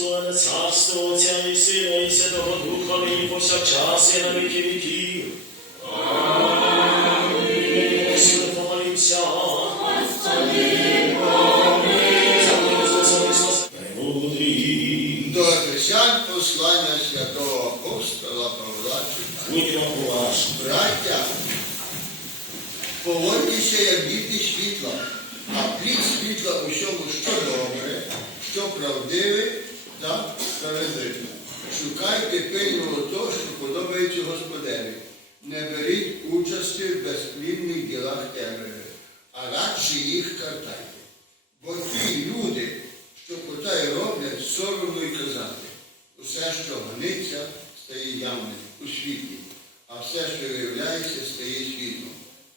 славе царство Отця і Сина, і Святого Духа, нині повсякчас, і на віки віків. До християн послання святого апостола Павла Чука. Браття, поводьтеся, як діти світла, а плід світла усьому, що добре, що правдиве, та справедливе. Шукайте пильного того, що подобається Господеві. Не беріть участі в безплідних ділах темряви, а радше їх картайте. Бо ті люди, що потай роблять, соромно й казати. Усе, що гониться, стає явним у світлі, а все, що виявляється, стає світлом.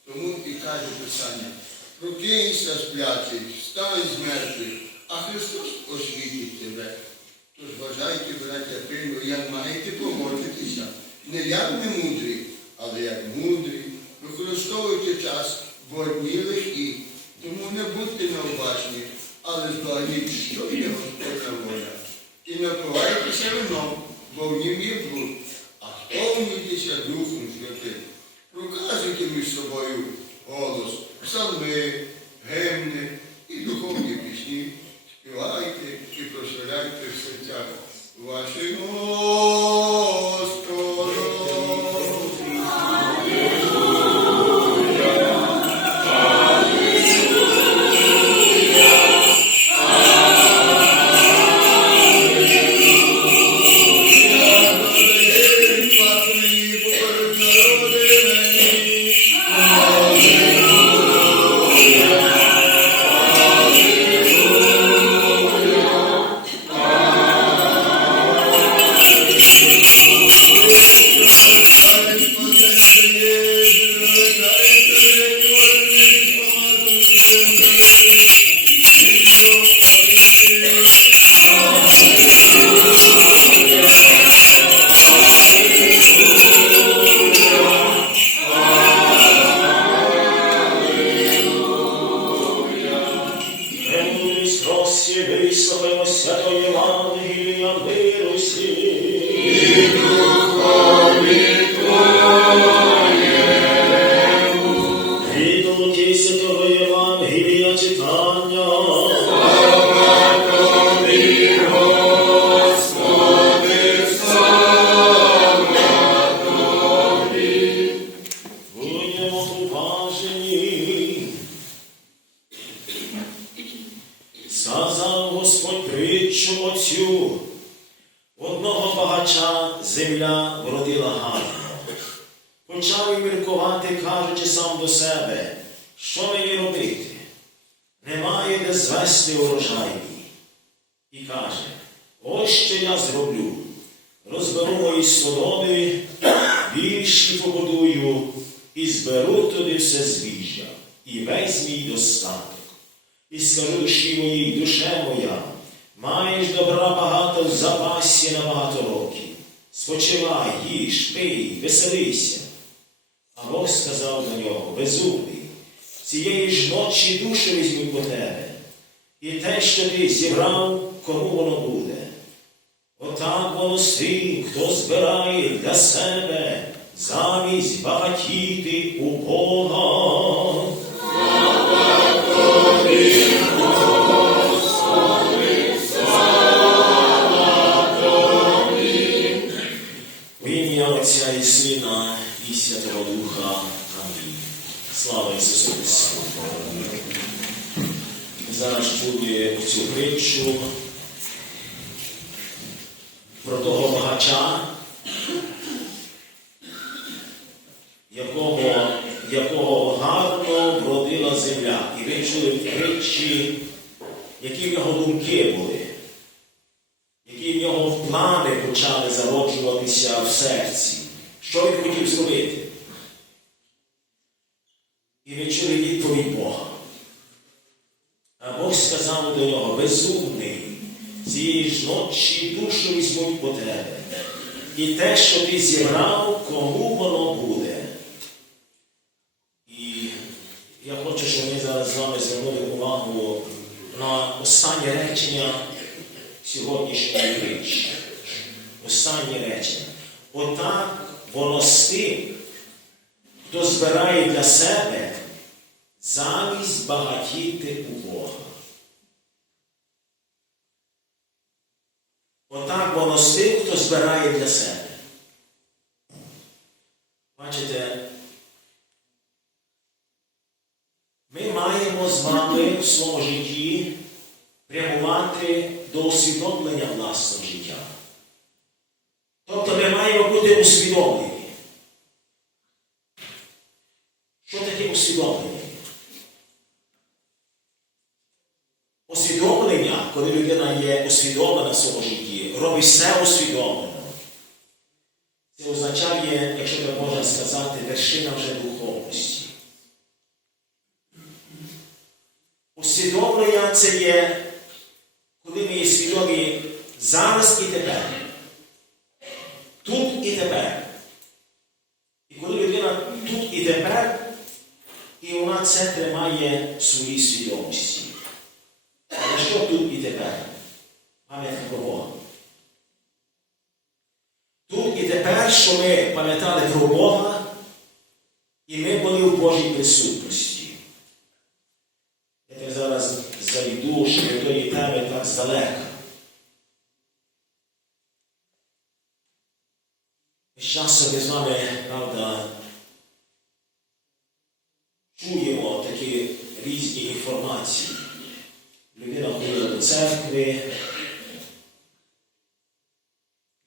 Тому і каже Писання, прокинься сплячий, встань з мертвих, а Христос освітить тебе. Тож бажайте, браття, прийму, як маєте помолитися, не як не мудрі, але як мудрі, використовуйте час, бо дні Немає де урожай мій. І каже, ось що я зроблю. Розберу мої соломи, більші побудую, і зберу туди все збіжжя, і весь мій достаток. І скажу душі моїй, душе моя, маєш добра багато в запасі на багато років. Спочивай, їж, пий, веселися. А Бог сказав до нього, безумний, цієї ж ночі душу візьмуть по тебе, і те, що ти зібрав, кому воно буде. Отак воно з тим, хто збирає для себе замість багатіти у Бога. Якого, гарно вродила земля. І ви чули притчі, які в нього думки були які в нього плани почали зароджуватися в серці. Що він хотів зробити? І ви чули відповідь Бога. А Бог сказав до нього, безумний, цієї ж ночі душу візьмуть по тебе. І те, що ти зібрав, кому воно буде. останнє речення сьогоднішньої речі. Останнє речення. Отак воно з тим, хто збирає для себе замість багатіти у Бога. Отак воно з тим, хто збирає для себе. Бачите, ми маємо з вами в своєму до усвідомлення власного життя. Тобто ми маємо бути усвідомлені. Що таке усвідомлення? Усвідомлення, коли людина є усвідомлена в своєму житті, робить все усвідомлено. Це означає, якщо так можна сказати, вершина вже духовності. Усвідомлення це є, коли ми є свідомі зараз і тепер. Тут і тепер. І коли людина тут і тепер, і вона це тримає в своїй свідомості. Але що тут і тепер? Пам'ятка про Бога. Тут і тепер, що ми пам'ятали про Бога, і ми були в Божій присутності. Я так зараз зайду, що до тої теми так здалека. Ми з вами, правда, чуємо такі різні інформації. Людина ходила до церкви.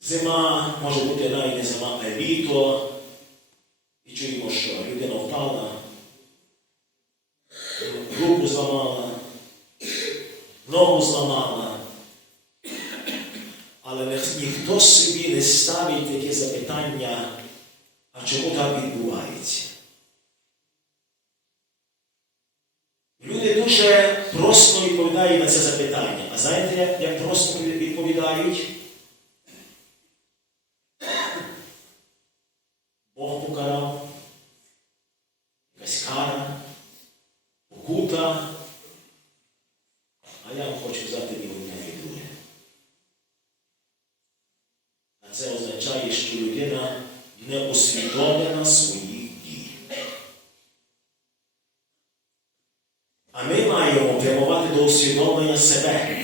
Зима може бути навіть не зима, а літо. І чуємо, що людина впала, руку зламала, ногу зламала. Але ні- ніхто собі не ставить таке запитання, а чому так відбувається? Люди дуже просто відповідають на це запитання. А знаєте, як, просто відповідають? Бог покарав, якась кара, покута. А я вам хочу взяти і одне і друге. А це означає, що людина не усвідомлена своїх дій. А ми маємо прямувати до усвідомлення себе.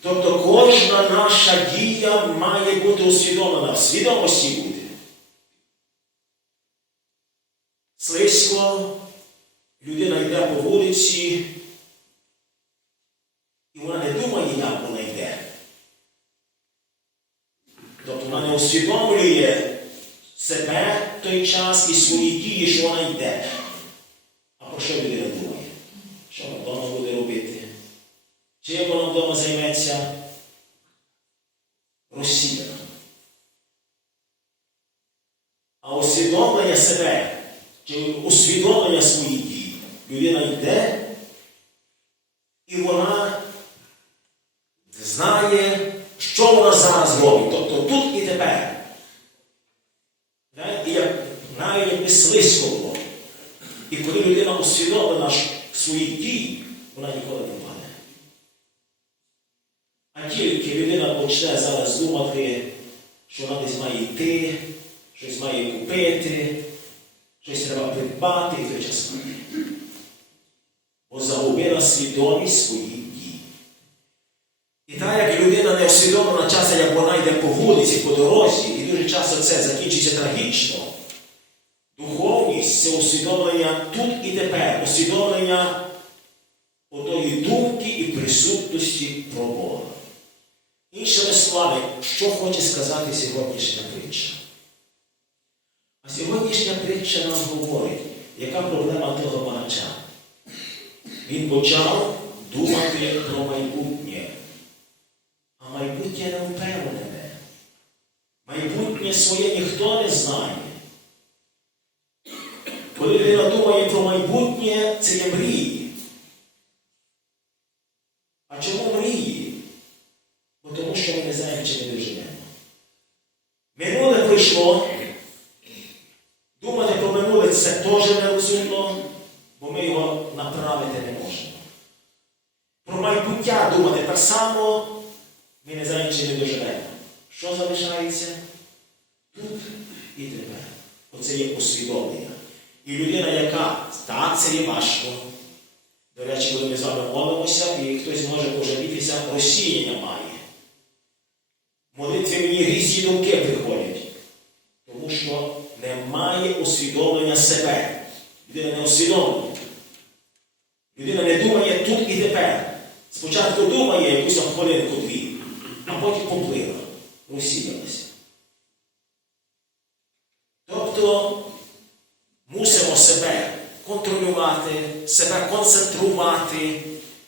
Тобто кожна наша дія має бути усвідомлена, в свідомості бути. Слизько, людина йде по вулиці, і вона не думає, як вона йде. Тобто вона не усвідомлює себе той час і свої дії, що вона йде. А про що людина думає? Що вона вдома буде робити? Чим вона вдома займеться? Розсіяна. А усвідомлення себе, чи усвідомлення своїх дій, людина йде, і вона знає, що вона зараз робить. Тобто тут і тепер. Знаєте, як, було. І коли людина усвідомлена своїх дій, вона ніколи не впаде. А тільки людина почне зараз думати, що вона десь має йти, щось має купити, щось треба придбати і той час паде. Бо загубила свідомість своїх дій. І так як людина не усвідомлена часу, як вона йде по вулиці, по дорозі, і дуже часто це закінчиться трагічно. Духовність усвідомлення тут і тепер, усвідомлення отої думки і присутності про Бога. Іншими словами, що хоче сказати сьогоднішня притча? А сьогоднішня притча нам говорить, яка проблема того багача. Він почав думати про майбутнє. А майбутнє не впевнене. Майбутнє своє ніхто не знає. Коли людина думає про майбутнє, це є мрії. А чому мрії? Бо тому що ми не знаємо, чи ми доживемо. Минуле прийшло. Думати про минуле це теж нерозумно, бо ми його направити не можемо. Про майбуття думати так само, ми не знаємо, чи ми доживемо. Що залишається? Тут і тепер. Оце є усвідомлення. І людина, яка так, це є важко. До речі, коли ми з вами молимося, і хтось може пожалітися, розсіяння має. Молитві мені різні думки приходять. Тому що немає усвідомлення себе. Людина не усвідомлює. Людина не думає тут і тепер. Спочатку думає якусь там хвилинку-дві, а потім поплила, розсіялася. Тобто мусимо себе контролювати, себе концентрувати,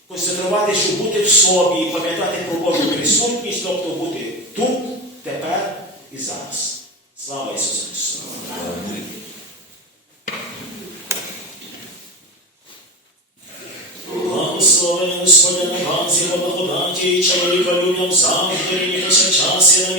концентрувати, щоб бути в собі, пам'ятати про Божу присутність, тобто бути тут, тепер і зараз. Слава Ісусу Христу! Благословений Господи на ганзі по благодаті чоловіка людям завжди і повсякчас і на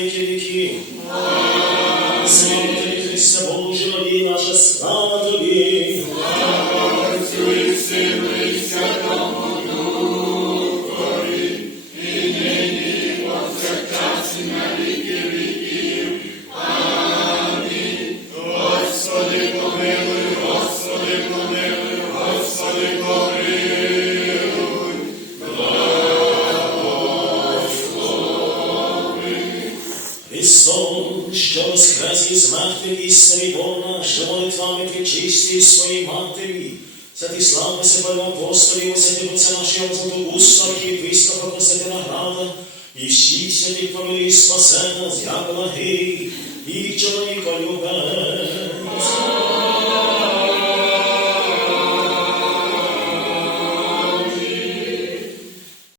воскрес із мертвих і що молитвами причисті своїй матері, святі слави себе апостолів, отця нашого Златоуста, архієпископа Константина Града, і всіх святих помилів спасена, з гей, і чоловіка любе.